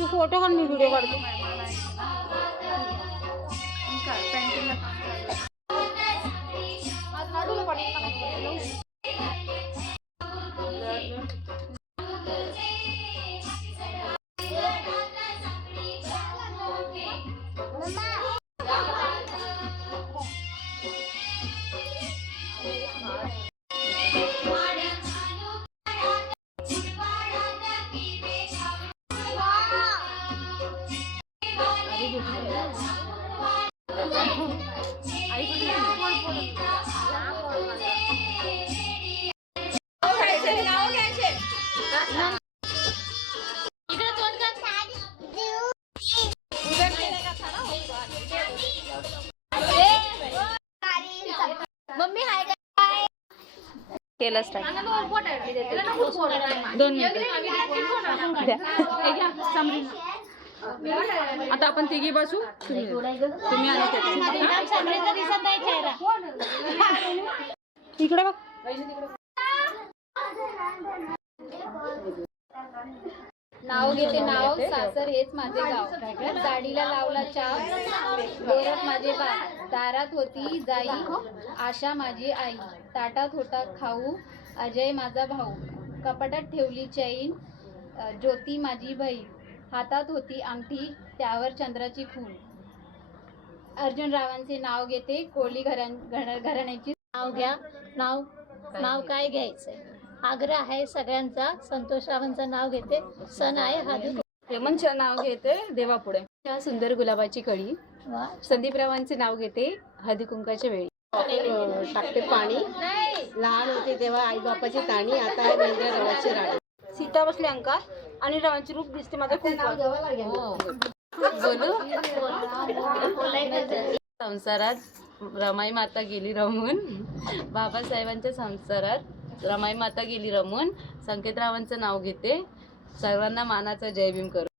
तू photo काढ, मी video काढतो. Mummy हाय का? केलं स्टार्ट. 2 मिनिटं. आता आपण तिघी बसू. तुम्ही आणि इकडे बघ. नाव घेते नाव, सासर हेच माझे गाव, साडीला लावला चाव, देरात माझे बाप, दारात होती जाई, आशा माझी आई, ताटात होता खाऊ, अजय माझा भाऊ, कपाटात ठेवली चैन, ज्योती माझी बहीण, हातात होती अंगठी, त्यावर चंद्राची खून. अर्जुन रावांचे नाव घेते, कोळी घराण्याची. नाव घ्या. नाव काय घ्यायचंय? आग्रह आहे सगळ्यांचा. संतोष रावांचं नाव घेते. सण आहे हळदी. हेमंतचं नाव घेते देवापुढे. सुंदर गुलाबाची कळी. संदीप रावांचे नाव घेते हळदी कुंकाच्या वेळी. टाकते पाणी. लहान होते तेव्हा आई बापाची ताणी, आता आहे महेंद्र रावाची राणी. सीता बसली अंकात आणि रावांची रूप दिसते माझं बोलू. संसारात रमाई माता गेली रमून, बाबासाहेबांच्या संसारात रमाई माता गेली रमून. संकेतरावांचं नाव घेते, सर्वांना मानाचा जय भीम करू.